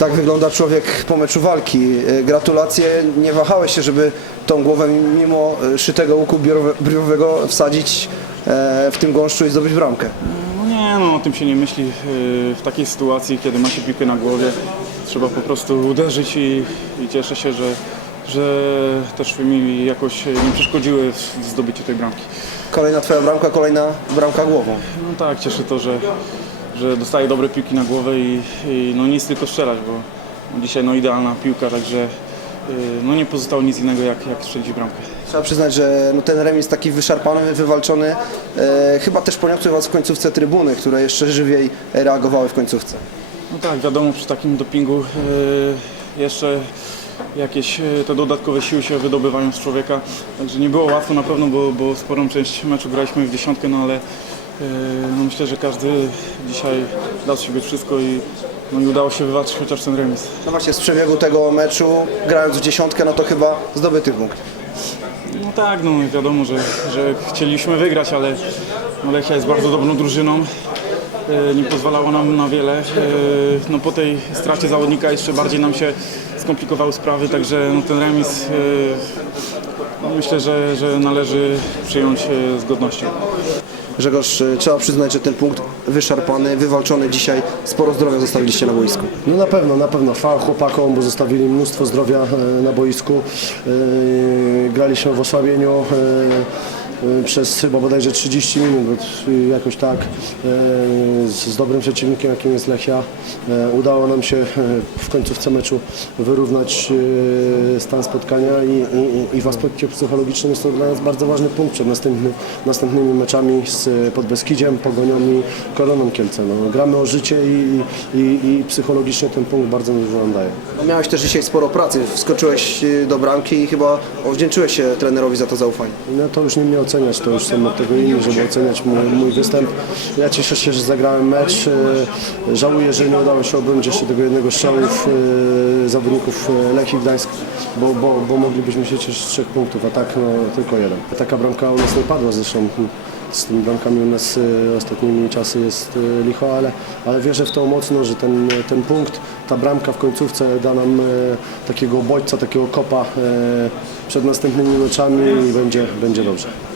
Tak wygląda człowiek po meczu walki. E, Gratulacje. Nie wahałeś się, żeby tą głowę mimo e, szytego łuku briowego wsadzić e, w tym gąszczu i zdobyć bramkę. No nie, no o tym się nie myśli. W takiej sytuacji, kiedy ma się piłkę na głowie, trzeba po prostu uderzyć i, i cieszę się, że, że też mi jakoś nie przeszkodziły w zdobyciu tej bramki. Kolejna twoja bramka, kolejna bramka głową. No tak, cieszy to, że, że dostaję dobre piłki na głowę i, i no nic tylko strzelać, bo dzisiaj no idealna piłka, także yy, no nie pozostało nic innego jak, jak strzelić bramkę. Trzeba przyznać, że no, ten remis taki wyszarpany, wywalczony, e, chyba też poniosły was w końcówce trybuny, które jeszcze żywiej reagowały w końcówce. No tak, wiadomo, przy takim dopingu yy, jeszcze jakieś yy, te dodatkowe siły się wydobywają z człowieka. Także nie było łatwo na pewno, bo, bo sporą część meczu graliśmy w dziesiątkę, no ale no myślę, że każdy dzisiaj dał z siebie wszystko i, no i udało się wywalczyć chociaż ten remis. No właśnie, z przebiegu tego meczu, grając w dziesiątkę, no to chyba zdobyty punkt. No tak, no wiadomo, że, że chcieliśmy wygrać, ale Lechia jest bardzo dobrą drużyną. E, Nie pozwalało nam na wiele. E, No po tej stracie zawodnika jeszcze bardziej nam się skomplikowały sprawy, także no ten remis no myślę, że, że należy przyjąć z godnością. Grzegorz, e, trzeba przyznać, że ten punkt wyszarpany, wywalczony dzisiaj, sporo zdrowia zostawiliście na boisku. No na pewno, na pewno. Chwała chłopakom, bo zostawili mnóstwo zdrowia e, na boisku. E, Graliśmy w osłabieniu e, przez chyba bodajże 30 minut, bo jakoś tak e, z, dobrym przeciwnikiem, jakim jest Lechia. E, Udało nam się e, w końcówce meczu wyrównać e, stan spotkania i, i, i w aspekcie psychologicznym jest to dla nas bardzo ważny punkt przed następny, następnymi meczami z Podbeskidziem, Pogonią i Koroną Kielce. No, gramy o życie i, i, i psychologicznie ten punkt bardzo dużo nam daje. No, miałeś też dzisiaj sporo pracy, wskoczyłeś e, do bramki i chyba odwdzięczyłeś się trenerowi za to zaufanie. No to już nie mnie oceniać, to już są od tego inni, żeby oceniać mój, mój występ. Ja cieszę się, że zagrałem mecz. E, Żałuję, że nie udało się obronić jeszcze tego jednego strzału w, e, zawodników e, Lechii Gdańsk, bo, bo, bo moglibyśmy się cieszyć z trzech punktów, a tak no, tylko jeden. Taka bramka u nas nie padła zresztą. Z tymi bramkami u nas ostatnimi czasy jest licho, ale, ale wierzę w to mocno, że ten, ten punkt, ta bramka w końcówce da nam takiego bodźca, takiego kopa przed następnymi meczami i będzie, będzie dobrze.